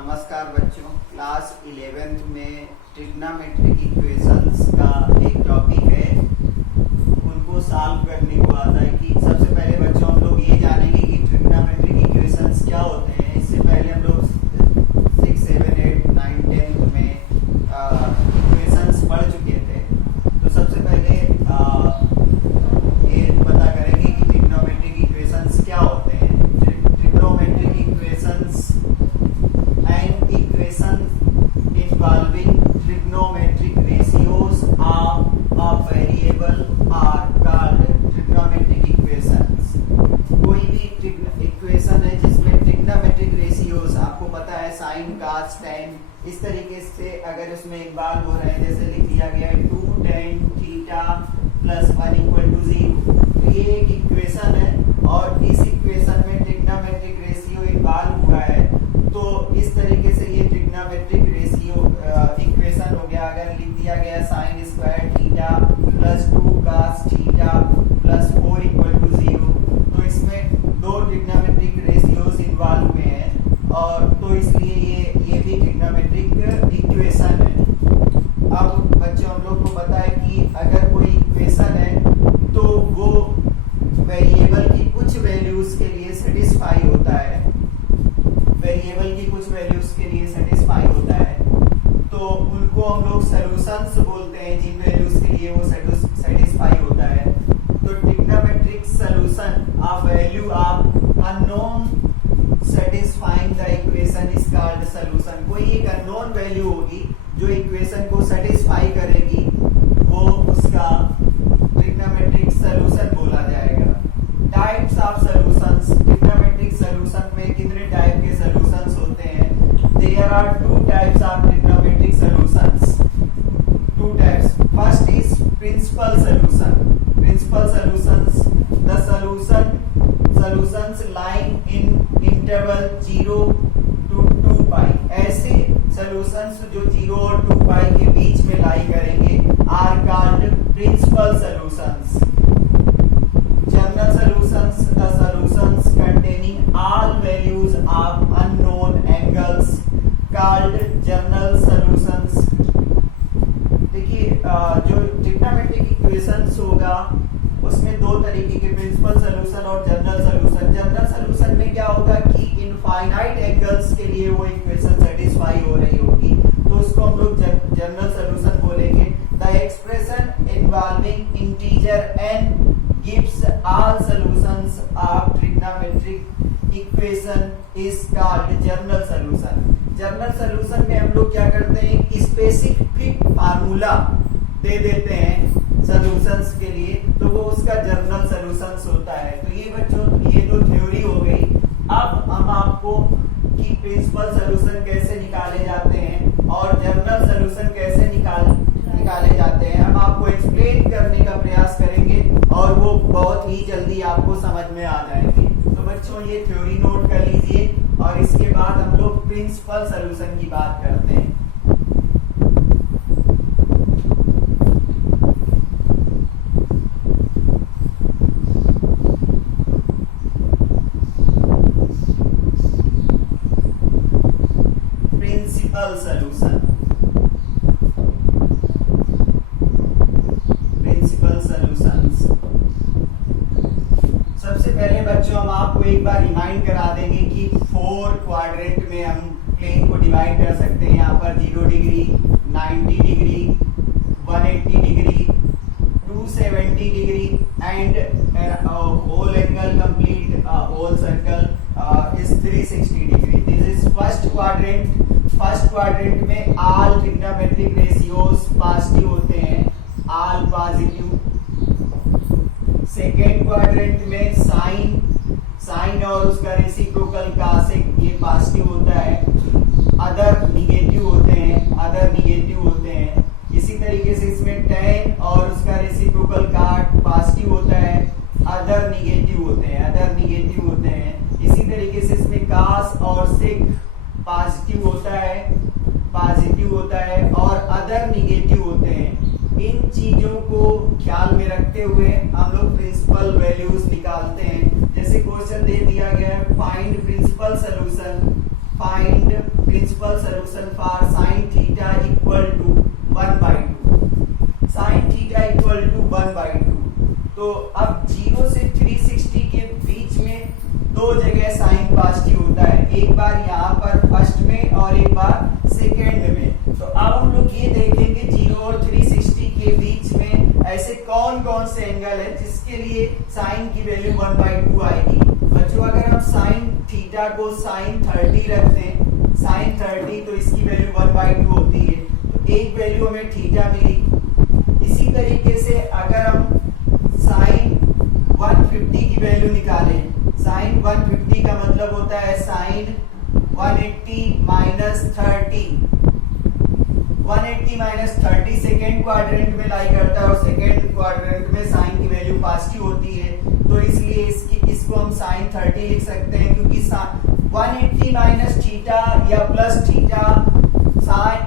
नमस्कार बच्चों, class 11th में ट्रिग्नोमेट्रिक इक्वेशंस का एक टॉपिक है। उनको सॉल्व करने को आता है कि सबसे पहले बच्चों हम लोग ये जानेंगे कि ट्रिग्नोमेट्रिक इक्वेशंस क्या होते हैं। इससे पहले हम लोग 6, 7, 8, 9, 10 में इक्वेशंस पढ़ चुके थे। तो सबसे पहले ये पता करेंगे कि ट्रिग्नोमेट्रिक इक्वेशंस क्या होते हैं। Trigonometric equations and equations involving trigonometric ratios of a variable are called trigonometric equations। कोई भी इक्वेशन है जिसमें ट्रिग्नोमेट्रिक रेशियोज आपको पता है साइन cos tan इस तरीके से अगर उसमें इन्वॉल्व हो रहे हैं, जैसे लिख दिया गया है 2 tan theta plus 1 equal to 0। तो ये एक इक्वेशन है और इस इक्वेशन में ट्रिग्नोमेट्रिक रेशियो इन्वॉल्व हुआ है। तो इस तरीके से ये ट्रिग्नोमेट्रिक रेशियो इक्वेशन हो गया। अगर लिख दिया गया sine square theta plus 2 cos theta plus 4 equal to 0, तो इसमें दो ट्रिग्नोमेट्रिक रेशियोज इन्वॉल्व हुए हैं और तो इसलिए ये भी ट्रिग्नोमेट्रिक इक्वेशन है। अब बच्चों हम लोग को पता है कि अगर कोई इक्वेशन है तो वो वेरिएबल की कुछ वैल्यूज के लिए सेटिस्फाई होता है। वेरिएबल की कुछ वैल्यूज के लिए सेटिस्फाई होता है तो उनको हम लोग सॉल्यूशंस बोलते हैं, जिन वैल्यूज के लिए वो सेटिस्फाई होता है। तो trigonometric solution of value of unknown satisfying the equation is called solution. कोई एक अननोन वैल्यू होगी जो इक्वेशन को सेटिस्फाई करेगी, वो उसका ट्रिग्नोमेट्रिक सॉल्यूशन बोला जाएगा। Types of solutions, trigonometric solution में कितने टाइप के सॉल्यूशंस होते हैं? There are 2 types of trigonometric solutions. 2 types. First is principal solution. Principal solutions, the solutions line in interval 0 to 2 pi. ऐसे सॉल्यूशंस जो 0 और 2 पाई के बीच में लाई करेंगे are called principal solutions. General solutions, the solutions containing all values of unknown angles called general solutions। देखिए जो trigonometric equations होगा उसमें दो तरीके के, प्रिंसिपल सॉल्यूशन और जनरल सॉल्यूशन। जनरल सॉल्यूशन में क्या होगा कि इनफाइनाइट एंगल्स के लिए वो इक्वेशन सेटिस्फाई हो रही होगी, तो उसको हम लोग जनरल सॉल्यूशन बोलेंगे। The expression involving integer n gives all solutions of trigonometric equation is called general solution। General solution में हम लोग क्या करते हैं, स्पेसिफिक फार्मूला दे देते हैं सॉल्यूशंस के लिए, तो वो उसका जनरल सॉल्यूशंस होता है। तो ये बच्चों ये तो थ्योरी हो गई। अब हम आपको कि प्रिंसिपल सॉल्यूशन कैसे निकाले जाते हैं और जनरल सॉल्यूशन कैसे निकाले जाते हैं हम आपको एक्सप्लेन करने का प्रयास करेंगे और वो बहुत ही जल्दी आपको समझ में आ जाएंगे। तो बच्चों ये थ्योरी नोट कर लीजिए और इसके बाद हम लोग प्रिंसिपल सॉल्यूशन की बात करते हैं। प्रिंसिपल सॉल्यूशन, सबसे पहले बच्चों हम आपको एक बार रिमाइंड करा देंगे कि 4 क्वाड्रेंट में हम प्लेन को डिवाइड कर सकते हैं। यहाँ पर 0 degree, 90 degree, 180 degree, 270 degree and whole angle complete whole circle is 360 degree. This is first quadrant. First quadrant में ऑल ट्रिग्नोमेट्रिक रेशियोज पॉजिटिव होते हैं, ऑल पॉजिटिव। सेकेंड क्वाड्रेंट में साइन और उसका रेसिप्रोकल कॉसेक ये पॉजिटिव होता है, अदर निगेटिव होते हैं। इसी तरीके से इसमें tan और उसका रेसिप्रोकल कॉट पॉजिटिव होता है, अदर निगेटिव होते हैं। इसी तरीके से इसमें cos और sec पॉजिटिव होता है और अदर निगेटिव होते हैं। इन चीजों को ख्याल में रखते हुए हम लोग प्रिंसिपल वैल्यूज निकालते हैं। जैसे क्वेश्चन दे दिया गया है, find principal solution, find principal solution for sine theta equal to 1/2, sine theta equal to 1/2। तो अब 0 से 360 के बीच में दो जगह साइन पॉजिटिव होता है, एक बार यहाँ पर फर्स्ट में और एक बार सेकेंड में। तो अब हम लोग ये देखेंगे 0 और 360 के बीच में ऐसे कौन कौन से एंगल है जिसके लिए साइन की वैल्यू 1/2 आएगी। बच्चों अगर हम साइन थीटा को साइन 30 रखते हैं, साइन 30, तो इसकी वैल्यू 1/2 होती है, तो एक वैल्यू हमें थीटा मिली। इसी तरीके से अगर हम साइन 150 की वैल्यू निकालें, साइन 150 का मतलब होता है sine 180 minus 30, 180 minus 30 second quadrant में लाई करता है और सेकेंड क्वाड्रेंट में साइन की वैल्यू पॉजिटिव होती है, तो इसलिए इसको हम साइन 30 लिख सकते हैं, क्योंकि 180 माइनस थीटा या plus theta, sine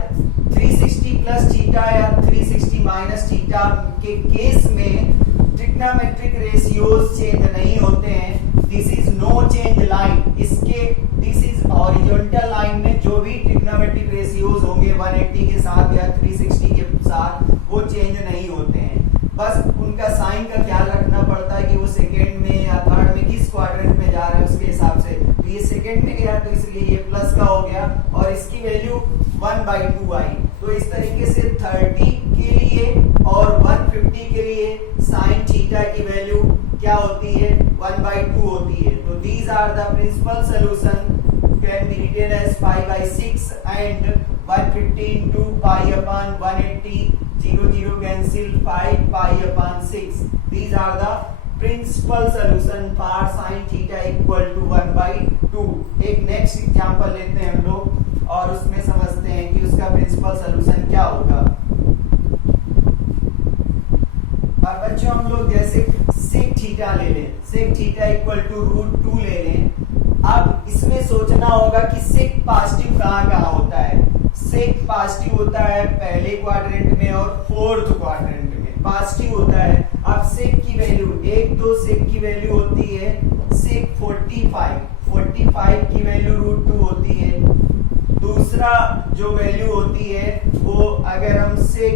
360 plus theta या 360 माइनस थीटा के केस में ट्रिग्नोमेट्रिक रेशियोज चेंज नहीं होते हैं। This is no change line, इसके दिस इज हॉरिजॉन्टल लाइन में जो भी ट्रिग्नोमेट्रिक रेशियोज होंगे 180 के साथ या 360 के साथ वो चेंज नहीं होते हैं। बस उनका साइन का ख्याल रखना पड़ता है कि वो सेकेंड में या थर्ड में किस क्वाड्रेंट में जा रहा है उसके हिसाब से। तो ये सेकेंड में गया तो इसलिए ये प्लस का हो गया और इसकी वैल्यू 1/2 आई। तो इस तरीके से 30 के लिए और 150 के लिए साइन थीटा की वैल्यू क्या होती है, 1/2 होती है। तो these are the principal solution can be written as 5/6 and 150 into pi upon 180, 0 cancel, 5 pi upon 6. These are the principal solution for sin theta equal to 1/2। एक नेक्स्ट एग्जांपल लेते हैं हम लोग और उसमें समझते हैं कि उसका प्रिंसिपल सॉल्यूशन क्या होगा। अब बच्चों हम लोग जैसे sec थीटा ले लें, sec थीटा इक्वल टू √2 ले लें। अब इसमें सोचना होगा कि sec पॉजिटिव कहाँ होता है। सेक पॉजिटिव होता है पहले क्वाड्रेंट में और फोर्थ क्वाड्रेंट में पॉजिटिव होता है। अब सेक की वैल्यू सेक की वैल्यू होती है सेक 45 की वैल्यू √2 होती है। दूसरा जो वैल्यू होती है वो अगर हम सेक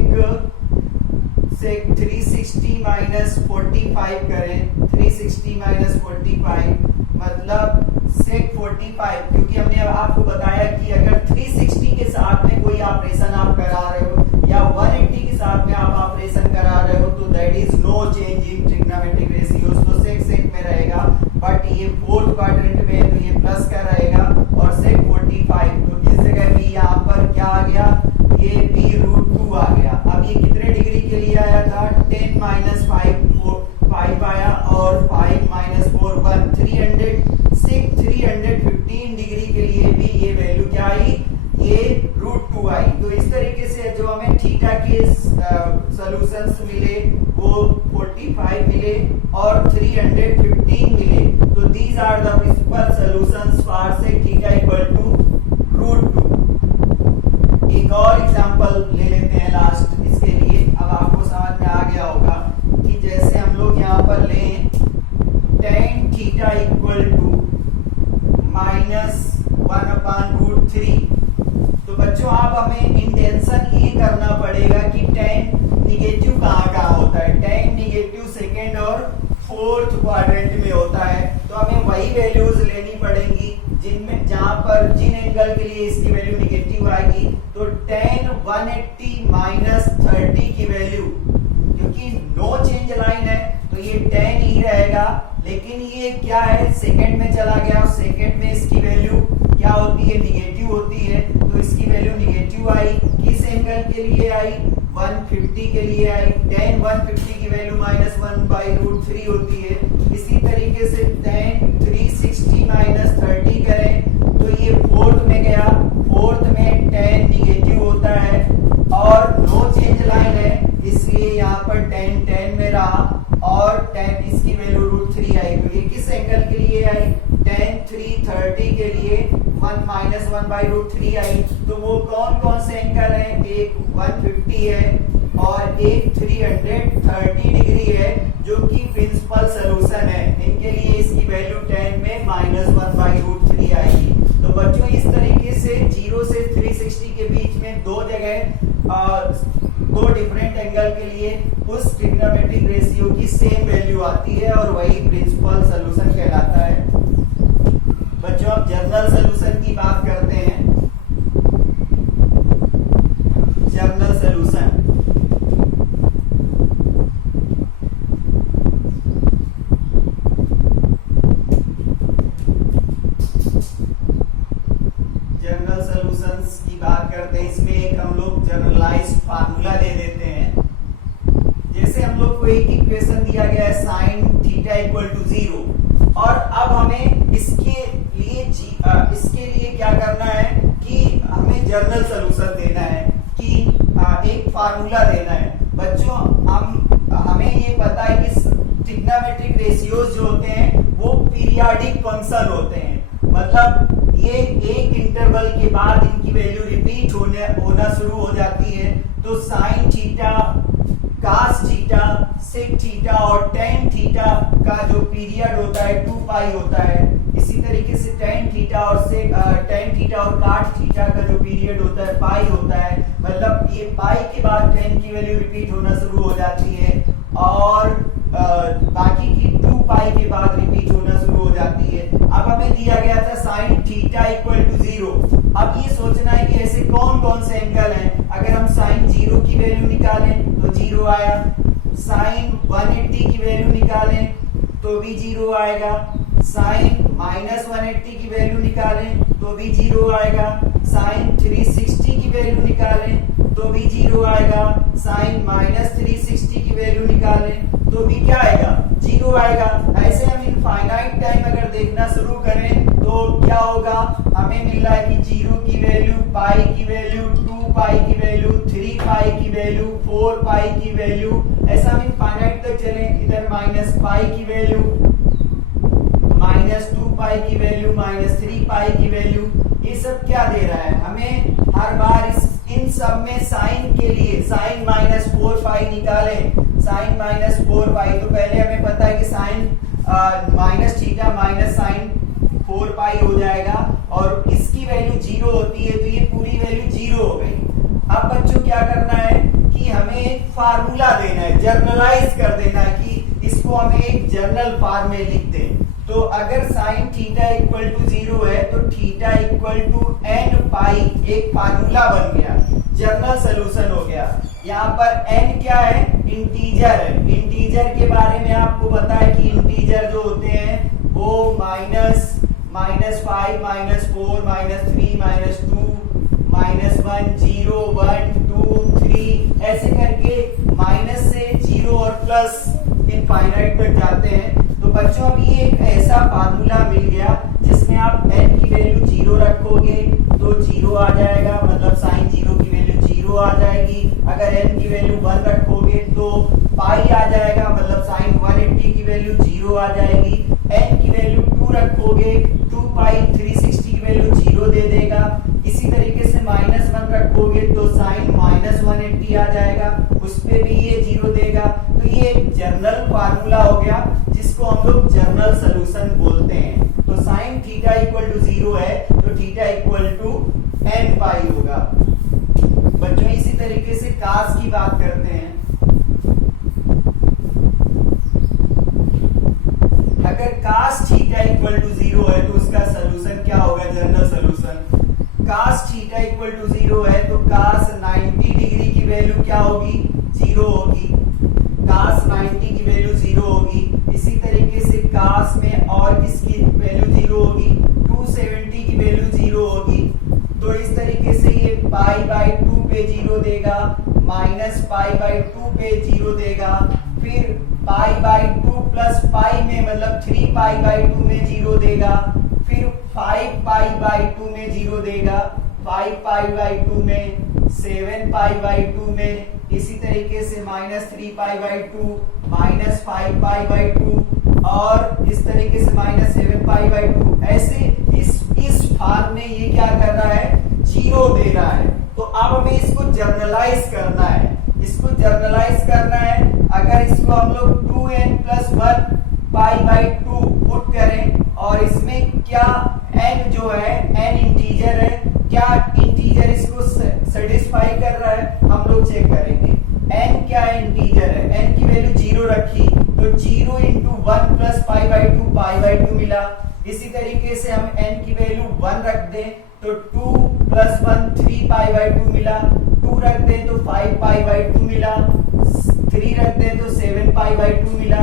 360 माइनस 45 करें, 360 माइनस 45 मतलब सेक 45, क्योंकि हमने आपको बताया कि अगर 360 के साथ में कोई ऑपरेशन आप करा रहे हो या 180 के साथ में आप ऑपरेशन करा रहे हो तो that is no change in trigonometric ratios, तो सेक में रहेगा। बट ये फोर्थ क्वाड्रेंट में तो ये प्लस का रहेगा और सेक 45, तो इस जगह भी यहाँ पर क्या आ गया, ये भी √2 आ गया। अब ये कितने डिग्री के लिए आया था, 10 माइनस 5 आया और 5 माइनस 4 1, 315 डिग्री के लिए भी ये वैल्यू क्या आई, ये √2 आई। तो इस तरीके से जो हमें थीटा के सॉल्यूशंस मिले वो 45 मिले और 315 मिले। तो these are the principal solutions for sec theta equal to √2। एक और एग्जांपल ले लेते हैं लास्ट इसके लिए। अब आपको समझ में आ गया होगा कि जैसे हम लोग यहाँ पर लें tan थीटा इक्वल टू -1/√3। तो बच्चों आप हमें इंटेंशन ये करना पड़ेगा कि tan निगेटिव कहाँ होता है। tan निगेटिव सेकेंड और फोर्थ क्वाड्रेंट में होता है, तो हमें वही वैल्यूज लेनी पड़ेंगी जिनमें जहां पर जिन एंगल के लिए इसकी वैल्यू निगेटिव आएगी। तो tan 180 माइनस 30 की वैल्यू, क्योंकि नो चेंज लाइन है तो ये tan ही रहेगा, लेकिन ये क्या है सेकंड में चला गया और सेकंड में इसकी वैल्यू क्या होती है, निगेटिव होती है, तो इसकी वैल्यू निगेटिव आई। किस एंगल के लिए आई, 150 के लिए आई। tan 150 की वैल्यू -1/√3 होती है। इसी तरीके से tan 360 माइनस 30 करें तो ये फोर्थ में गया, फोर्थ में tan निगेटिव होता है और नो चेंज लाइन है, इसलिए यहाँ पर tan में रहा और tan इसकी वैल्यू √3 आई। तो ये किस एंगल के लिए आई, tan 330 के लिए 1/√3 आई। तो वो कौन कौन से एंगल हैं, एक 150 है और एक 330 डिग्री है जो कि प्रिंसिपल सॉल्यूशन है। इनके लिए इसकी वैल्यू tan में -1/√3 आएगी। तो बच्चों इस तरीके से 0 है दो डिफरेंट एंगल के लिए उस ट्रिग्नोमेट्रिक रेशियो की सेम वैल्यू आती है और वही प्रिंसिपल सॉल्यूशन कहलाता है। बच्चों अब जनरल सॉल्यूशन की बात करते हैं। जनरल सॉल्यूशन की बात करते हैं। इसमें एक हम लोग जनरलाइज्ड फार्मूला दे देते हैं। जैसे हम लोग को एक इक्वेशन दिया गया है sin थीटा इक्वल टू 0 और अब हमें इसके लिए क्या करना है कि हमें जनरल सॉल्यूशन देना है कि एक फार्मूला देना है। बच्चों हमें ये पता है कि ट्रिग्नोमेट्रिक रेशियोज जो होते हैं वो पीरियोडिक फंक्शन होते हैं, मतलब ये एक इंटरवल के बाद इनकी वैल्यू रिपीट होना शुरू हो जाती है। तो sine theta, cos theta, sec theta और टेन थीटा का जो पीरियड होता है 2 पाई होता है। इसी तरीके से टेन थीटा और काट थीटा का जो पीरियड होता है पाई होता है। मतलब ये पाई के बाद टेन की वैल्यू रिपीट होना शुरू हो जाती है और बाकी की 2 पाई के बाद रिपीट होना शुरू हो जाती है। अब हमें दिया गया था साइन थीटा इक्वल टू 0। अब ये सोचना है कि ऐसे कौन कौन से एंगल हैं। अगर हम साइन 0 की वैल्यू निकालें तो 0 आया, साइन 180 की वैल्यू निकालें तो भी 0 आएगा, साइन -180 की वैल्यू निकालें तो भी 0 आएगा, साइन 360 की वैल्यू निकालें तो भी 0 आएगा, साइन -360 की वैल्यू निकालें तो भी क्या आएगा, 0 आएगा। ऐसे हम इनफाइनाइट टाइम अगर देखना शुरू करें तो क्या होगा, हमें मिल रहा है कि 0 की वैल्यू, पाई की वैल्यू, 2 पाई की वैल्यू, 3 पाई की वैल्यू, 4 पाई की वैल्यू, ऐसा हम इनफाइनाइट तक चले। इधर माइनस पाई की वैल्यू, -2 पाई की वैल्यू, -3 पाई की वैल्यू, ये सब क्या दे रहा है हमें। हर बार इन सब में साइन के लिए साइन -4 पाई निकालें, साइन -4 पाई तो पहले हमें पता है कि sine minus theta minus sine 4 pi हो जाएगा और इसकी वैल्यू 0 होती है तो ये पूरी वैल्यू 0 हो गई। अब बच्चों क्या करना है कि हमें एक फार्मूला देना है, जर्नलाइज कर देना है कि इसको हमें एक जर्नल फॉर्म में लिख दें। तो अगर साइन थीटा इक्वल टू 0 है तो थीटा इक्वल टू n पाई एक फार्मूला बन गया, जनरल सॉल्यूशन हो गया। यहाँ पर n क्या है, इंटीजर है। इंटीजर के बारे में आपको पता है कि इंटीजर जो होते हैं वो -5, -4, -3, -2, -1, 0, 1, 2, 3 ऐसे करके माइनस से 0 और प्लस इनफाइनाइट तक जाते हैं। तो बच्चों अब ये एक ऐसा फार्मूला मिल गया जिसमें आप n की वैल्यू 0 रखोगे तो 0 आ जाएगा, मतलब साइन 0 की वैल्यू 0 आ जाएगी। अगर n की वैल्यू 1 रखोगे तो पाई आ जाएगा, मतलब साइन 180 की वैल्यू 0 आ जाएगी। n की वैल्यू 2 रखोगे 2 पाई 360 की वैल्यू 0 दे देगा। इसी तरीके से -1 रखोगे तो साइन -180 आ जाएगा, उस पे भी ये 0 देगा। तो ये एक जनरल फार्मूला हो गया जिसको हम लोग जनरल सॉल्यूशन बोलते हैं। तो साइन थीटा इक्वल टू 0 है तो थीटा इक्वल टू n पाई होगा। बच्चों इसी तरीके से कास की बात करते हैं। अगर कास थीटा इक्वल टू 0 है तो उसका सॉल्यूशन क्या होगा, general solution. Cos theta equal to 0 है तो कास 90 डिग्री की वैल्यू क्या होगी, 0 होगी। कास 90 की वैल्यू 0 होगी। इसी तरीके से कास में और किसकी वैल्यू 0 होगी, 270 की वैल्यू 0 होगी। तो इस तरीके से ये π/2 पे 0 देगा, -π/2 पे 0 देगा, फिर π/2 प्लस पाई में मतलब 3π/2 में 0 देगा, फिर 5π/2 में 0 देगा, 5π/2 में, 7π/2 में, इसी तरीके से -3π/2, -5π/2 और इस तरीके से -7π/2। ऐसे इस फॉर्म में ये क्या कर रहा है, 0 दे रहा है। तो अब हमें इसको जर्नलाइज करना है। इसको जर्नलाइज करना है, अगर इसको हम लोग 2n+1 π/2 पुट करें और इसमें क्या n जो है n इंटीजर है, क्या इंटीजर इसको सेटिस्फाई कर रहा वैल्यू 0 रखी तो 0 इंटू 1 प्लस पाई बाई 2 मिला। इसी तरीके से हम n की वैल्यू 1 रख दें तो 2 प्लस 1 3 पाई बाई 2 मिला। 2 रख दें तो 5 पाई बाई 2 मिला। 3 रख दें तो 7 पाई बाई 2 मिला।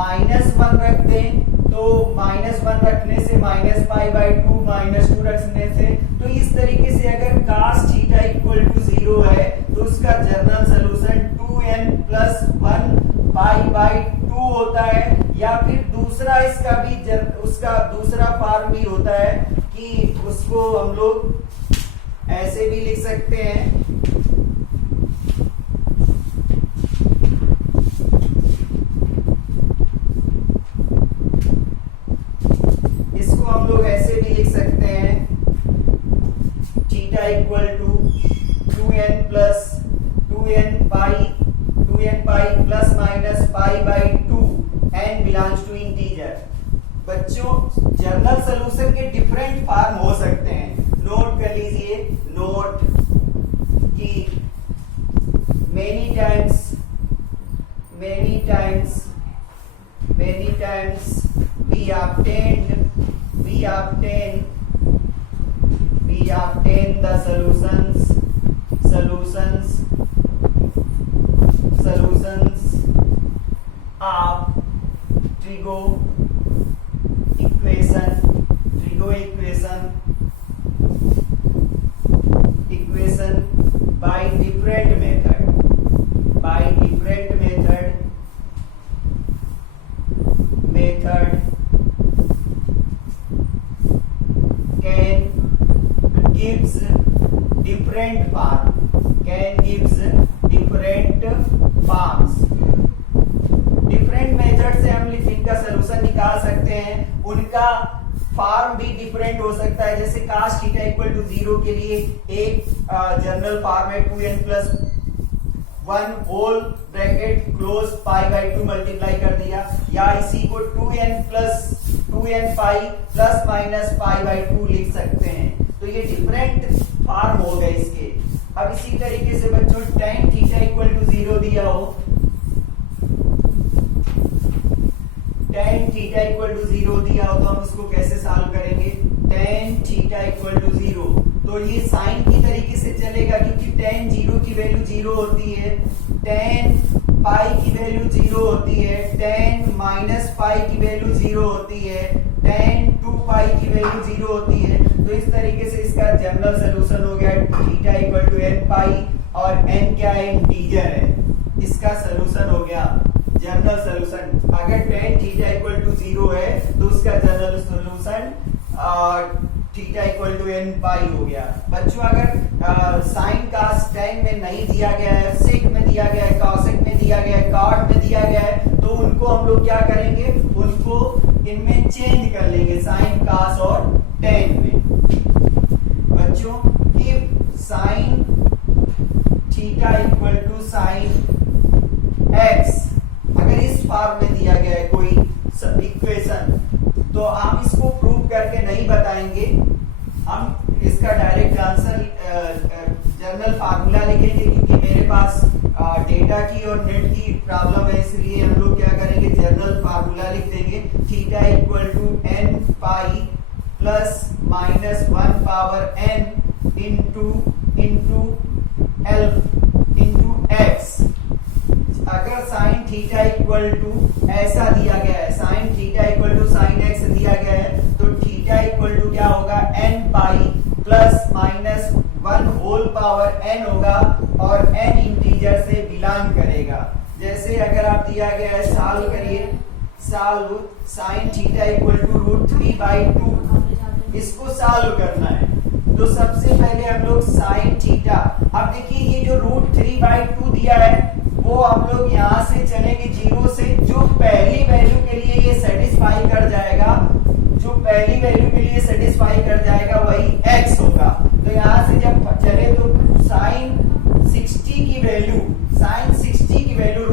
-1 रख दें तो -1 रखने से माइनस पाई बाई 2 -2 रखने से, तो इस तरीके से अगर cos थीटा इक्वल टू 0 है तो उसका general solution 2n plus 1 pi by 2 होता है। या फिर दूसरा इसका भी उसका दूसरा फॉर्म भी होता है कि उसको हम लोग ऐसे भी लिख सकते हैं, इसको हम लोग ऐसे भी लिख सकते हैं theta equal to 2n plus 2n pi plus minus pi by 2 n belongs to integer. बच्चों जनरल सॉल्यूशन के डिफरेंट फॉर्म हो सकते हैं, नोट कर लीजिए। नोट कि many times we obtain the solutions of trigo equation by different method can gives different forms। Different method से हम इनका सोल्यूशन निकाल सकते हैं, उनका फॉर्म भी डिफरेंट हो सकता है। जैसे cos थीटा इक्वल टू 0 के लिए एक जनरल फॉर्म है 2n plus 1 whole bracket close pi by 2 multiply कर दिया, या इसी को 2n pi plus minus pi by 2 लिख सकते हैं। तो ये डिफरेंट फॉर्म हो गए इसके। अब इसी तरीके से बच्चों tan थीटा इक्वल टू 0 दिया हो, tan थीटा इक्वल टू 0 दिया हो तो हम उसको कैसे सॉल्व करेंगे। tan थीटा इक्वल टू 0 तो ये साइन की तरीके से चलेगा, क्योंकि tan 0 की वैल्यू 0 होती है, tan पाई की वैल्यू 0 होती है, tan माइनस पाई की वैल्यू 0 होती है, tan 2 पाई की वैल्यू 0 होती है। तो इस तरीके से इसका जनरल सोल्यूशन हो गया थीटा इक्वल टू n पाई, और n क्या है, इंटीजर है। इसका सोल्यूशन हो गया जनरल सोल्यूशन। अगर tan थीटा इक्वल टू 0 है तो उसका general solution theta equal to n pi हो गया। बच्चों अगर साइन कास tan में नहीं दिया गया है, सेक में दिया गया है, कॉसेक में दिया गया है, कॉट में दिया गया है, तो उनको हम लोग क्या करेंगे, उनको इनमें चेंज कर लेंगे साइन कास और tan में। बच्चों if sine theta equal to sine x अगर इस फॉर्म में दिया गया है कोई इक्वेशन, तो हम इसको प्रूव करके नहीं बताएंगे, हम इसका डायरेक्ट आंसर जनरल फार्मूला लिखेंगे, क्योंकि मेरे पास डेटा की और नेट की प्रॉब्लम है, इसलिए हम लोग क्या करेंगे, जनरल फार्मूला लिख देंगे theta equal to n pi plus minus 1 power n into l into x। अगर साइन थीटा इक्वल टू ऐसा दिया गया है, sine theta equal to sine x दिया गया है, तो थीटा इक्वल टू क्या होगा, n pi plus minus 1 whole power n होगा, और n इंटीजर से बिलोंग करेगा। जैसे अगर आप दिया गया है, सॉल्व करिए, solve sine theta equal to √3/2, इसको सॉल्व करना है। तो सबसे पहले हम लोग साइन थीटा, अब देखिए ये जो √3/2 दिया है वो हम लोग यहाँ से चलेंगे 0 से, जो पहली वैल्यू के लिए ये सेटिस्फाई कर जाएगा, जो पहली वैल्यू के लिए सेटिस्फाई कर जाएगा वही x होगा। तो यहाँ से जब चले तो साइन 60 की वैल्यू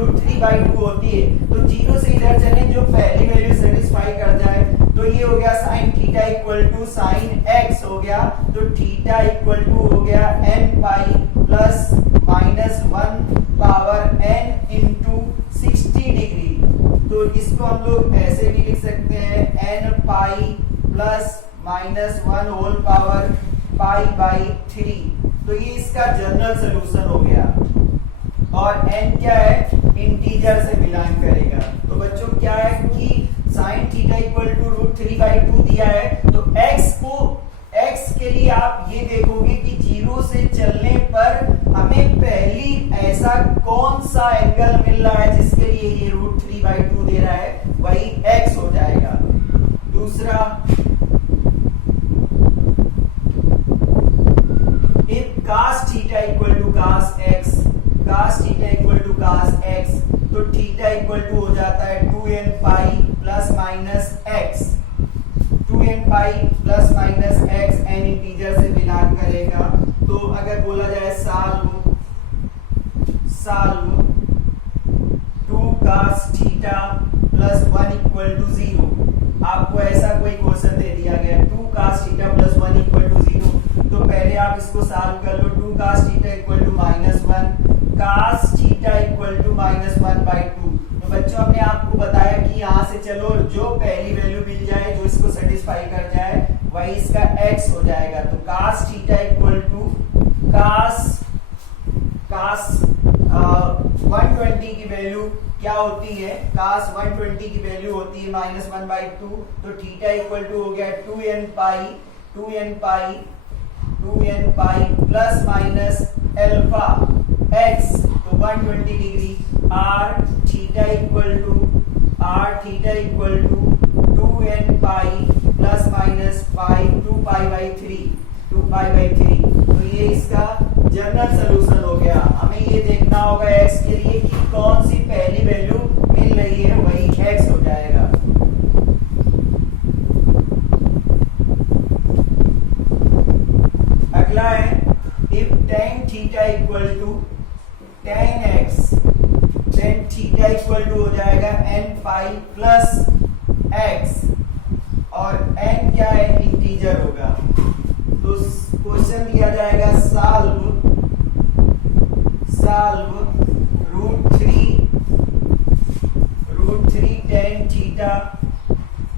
√3/2 होती है, तो 0 से इधर चले, जो पहली वैल्यू सेटिस्फाई कर जाए, तो ये हो गया sine theta equal to sine x हो गया। तो थीटा इक्वल टू हो गया n pi plus minus 1 power n into 60 इसको हम लोग ऐसे भी लिख सकते हैं n pi plus minus 1 whole power pi by 3। तो ये इसका जनरल सोल्यूशन हो गया। और n क्या है, इंटीजर से बिलोंग करेगा। तो बच्चों क्या है कि sin थीटा इक्वल टू √3/2 दिया है, तो x के लिए आप ये देखोगे कि 0 से चलने पर हमें पहली ऐसा कौन सा एंगल मिल रहा है जिसके लिए ये √3/2 दे रहा है, वही x हो जाएगा। दूसरा, if cos theta equal to cos x, cos theta equal to cos x, तो थीटा इक्वल टू हो जाता है 2n pi plus minus x, 2n pi plus minus x, n integer से बिलोंग करेगा। तो अगर बोला जाए solve 2 cos theta plus 1 equal to 0, आपको ऐसा कोई क्वेश्चन दे दिया गया 2 cos theta plus 1 equal to 0, तो पहले आप इसको सॉल्व कर लो। 2 cos theta equal to -1, cos theta equal to -1/2। तो बच्चों हमने आपको बताया कि यहाँ से चलो जो पहली वैल्यू मिल जाए, जो इसको सेटिस्फाई कर जाए, वही इसका x हो जाएगा। तो cos theta equal to cos 120 की वैल्यू क्या होती है, cos 120 की वैल्यू होती है -1/2। तो थीटा इक्वल टू हो गया 2n pi plus minus alpha x, तो 120 degree. r theta equal to 2n pi plus minus pi 2π/3। तो ये इसका जनरल सोल्यूशन हो गया। हमें ये देखना होगा x के लिए कि कौन सी पहली वैल्यू मिल रही है, वही x हो जाएगा। अगला है if tan theta equal to tan x, tan theta equal to हो जाएगा n पाई प्लस x, और n क्या है, इंटीजर होगा। तो क्वेश्चन दिया जाएगा solve √3 tan theta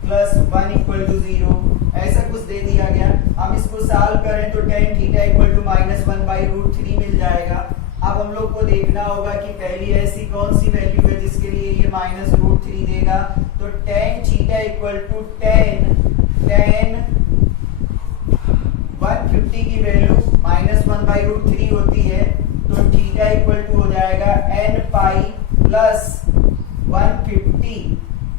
plus 1 equal to 0, ऐसा कुछ दे दिया गया। हम इसको सॉल्व करें तो tan थीटा इक्वल टू -1/√3 मिल जाएगा। अब हम लोग को देखना होगा कि पहली ऐसी कौन सी वैल्यू है जिसके लिए ये -√3 देगा। तो tan theta equal to tan 150 की वैल्यू -1/√3 होती है, तो थीटा इक्वल टू हो जाएगा n पाई प्लस 150,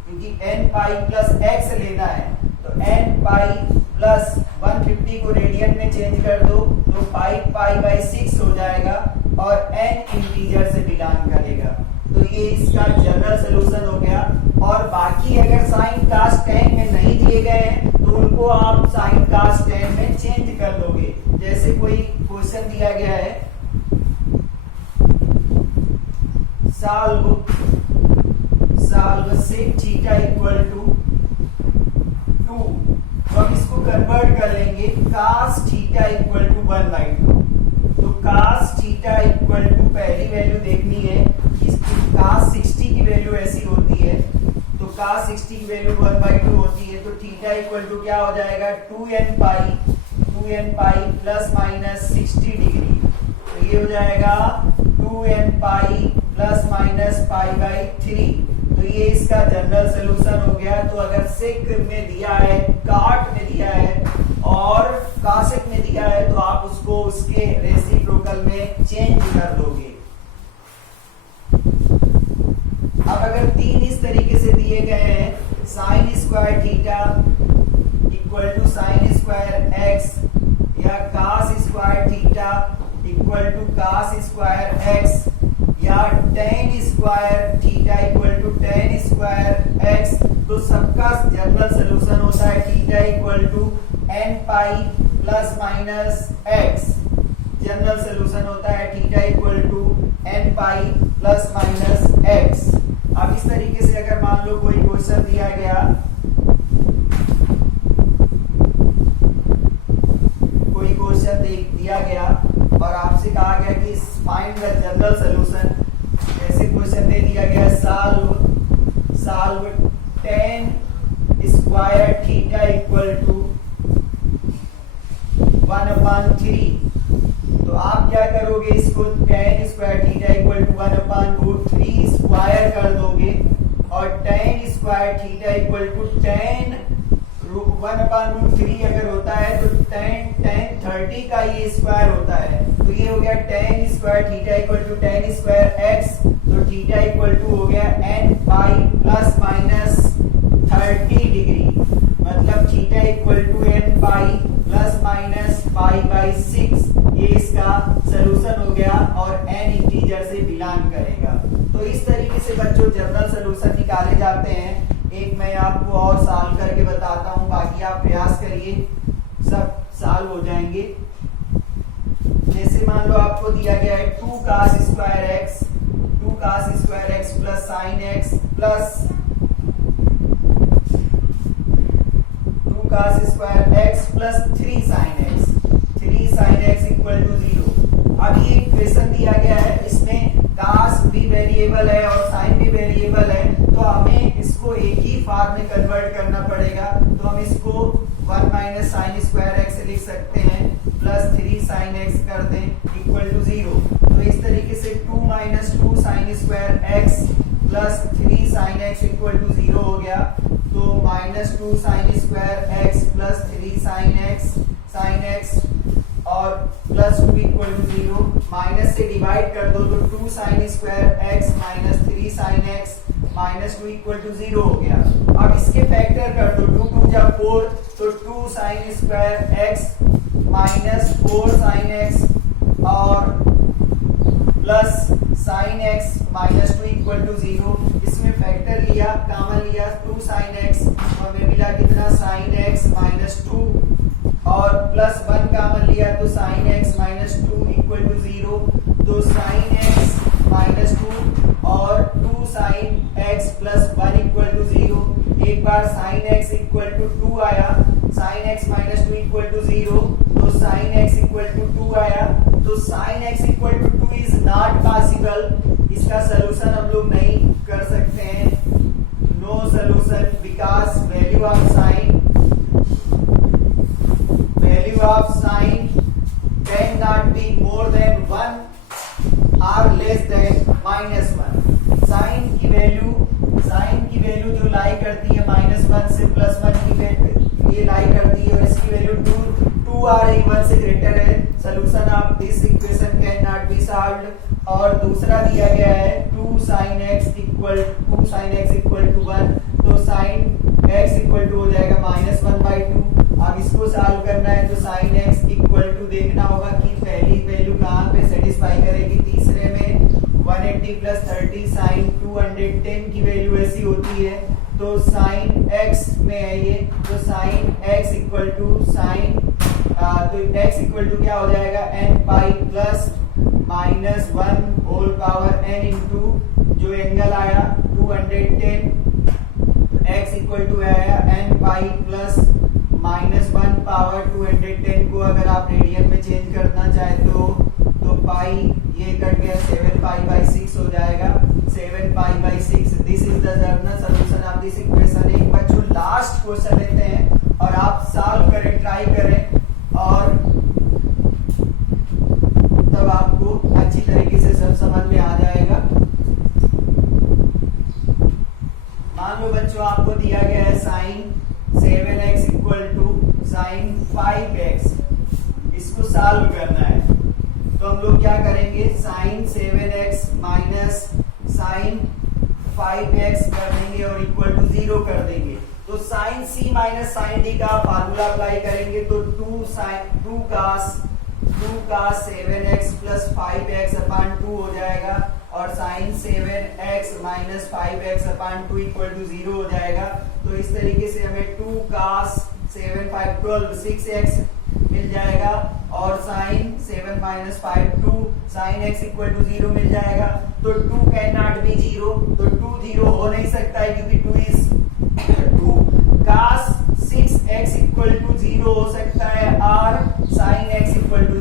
क्योंकि n पाई प्लस x लेना है, तो n पाई प्लस 150 को रेडियन में चेंज कर दो तो पाई/6 हो जाएगा, और n इंटीजर से बिलोंग करेगा। तो ये इसका जनरल सोल्यूशन हो गया। और बाकी अगर साइन cos tan में नहीं दिए गए हैं तो उनको आप साइन cos tan में चेंज कर लोगे। जैसे कोई क्वेश्चन दिया गया है solve sec theta equal to 2, तो हम इसको कन्वर्ट कर लेंगे cos थीटा इक्वल टू 1/2। तो cos थीटा इक्वल टू पहली वैल्यू देखनी है कि cos 60 की वैल्यू ऐसी होती है, तो cos 60 की वैल्यू 1/2 होती है, तो थीटा इक्वल टू क्या हो जाएगा 2n pi plus minus 60 degree. तो ये हो जाएगा 2n पाई प्लस माइनस पाई/3। तो ये इसका जनरल सोल्यूशन हो गया। तो अगर सेक में दिया है, काट में दिया है और कासेक में दिया है, तो आप उसको उसके रेसिप्रोकल में चेंज कर दोगे। अब अगर 3 इस तरीके से दिए गए हैं, sine square theta equal to sine square x, या cos square theta equal to cos square x, या tan square theta equal to tan square x, तो सबका जनरल सोल्यूशन होता है theta equal to n pi plus minus x। General solution होता है theta equal to n pi plus minus x। अब इस तरीके से अगर मान लो कोई क्वेश्चन दिया गया, दिया गया और आपसे कहा गया कि फाइंड द जनरल सॉल्यूशन, जैसे क्वेश्चन दे दिया गया solve tan square theta equal to 1/3। तो आप क्या करोगे, इसको tan square theta equal to 1/√3 square कर दोगे और tan square theta equal to tan 1/√3 अगर होता है तो tan 30 का ये स्क्वायर होता है। तो ये हो गया tan square theta equal to tan square x, तो थीटा इक्वल टू हो गया n pi plus minus 30 degree, मतलब theta equal to n pi plus minus pi by 6। ये इसका सलूशन हो गया और n इंटीजर से बिलोंग करेगा। तो इस तरीके से बच्चों जनरल सलूशन निकाले जाते हैं। एक मैं आपको और सॉल्व करके बताता हूं, बाकी आप प्रयास करिए, सब सॉल्व हो जाएंगे। जैसे मान लो आपको दिया गया है 2 cos square x plus sine x plus 2 cos square x plus 3 sin x equal to 0। अब ये इक्वेशन दिया गया है, इसमें cos भी वेरिएबल है और sin भी वेरिएबल है, तो हमें इसको एक ही फॉर्म में कन्वर्ट करना पड़ेगा। तो हम इसको 1 माइनस साइन स्क्वायर एक्स लिख सकते हैं प्लस 3 sin x कर दें इक्वल टू 0। तो इस तरीके से 2 minus 2 sine square x plus 3 sin x equal to 0 हो गया। तो minus 2 sine square x plus 3 sin x और प्लस 2 इक्वल टू 0, माइनस से डिवाइड कर दो तो 2 sine square x minus 3 sin x minus 2 equal to 0 हो गया। अब इसके फैक्टर कर दो, 2 2 जा 4, तो 2 sine square x minus 4 sin x और plus sin x minus 2 equal to 0। इसमें फैक्टर लिया, कॉमन लिया 2 sin x और हमें मिला कितना sin x माइनस 2 और प्लस 1 कॉमन लिया तो sin x minus 2 equal to 0। तो sin x माइनस 2 और 2 sin x plus 1 equal to 0। एक बार sin x इक्वल टू 2 आया, sin x minus 2 equal to 0, तो sin x इक्वल टू 2 आया। तो sin x equal to 2 is not possible, इसका solution हम लोग नहीं कर सकते हैं, no solution, because value of sine can not be more than 1 और लेस देन -1। साइन की वैल्यू जो लाई करती है -1 से +1 की वैल्यू ये लाई करती है और इसकी वैल्यू 2 और 1 से ग्रेटर है। Solution of this equation can not B solved. और दूसरा दिया गया है 2 sin x इक्वल टू 1, तो sin x इक्वल टू हो जाएगा -1/2। अब इसको सॉल्व करना है तो sin x इक्वल टू देखना होगा कि पहली वैल्यू कहाँ पे सेटिस्फाई करेगी। तीसरे में 180 प्लस 30 sin 210 की वैल्यू ऐसी होती है, तो sin x में है ये, तो sin x इक्वल टू तो x इक्वल टू क्या हो जाएगा n pi plus -1 whole power n into जो एंगल आया 210, x इक्वल टू आया n पाई प्लस -1 पावर 210 को अगर आप रेडियन में चेंज करना चाहते हो तो पाई ये कट गया 7 पाई बाई 6 हो जाएगा, 7 पाई by 6। This is the general solution of this equation. एक बच्चों लास्ट क्वेश्चन लेते हैं और आप सॉल्व करें, ट्राई करें और तब आपको अच्छी तरीके से सब समझ में आ जाएगा। मान लो बच्चों आपको दिया गया है sin 7x equal to sin 5x, इसको सॉल्व करना है तो हम लोग क्या करेंगे, sin 7x minus sin 5x कर देंगे और इक्वल टू 0 कर देंगे। तो sin c minus sin d का फार्मूला अप्लाई करेंगे तो 2 cos 7x plus 5x upon 2 हो जाएगा और sin 7x minus 5x upon 2 equal to 0 हो जाएगा। तो इस तरीके से हमें 2 cos 7 5 12 6x मिल जाएगा और sin 7 minus 5 2 sin x equal to 0 मिल जाएगा। तो 2 कैन नॉट बी 0, तो 2 0 हो नहीं सकता है क्योंकि 2 is 2। cos 6x equal to 0 हो सकता है और sin x इक्वल टू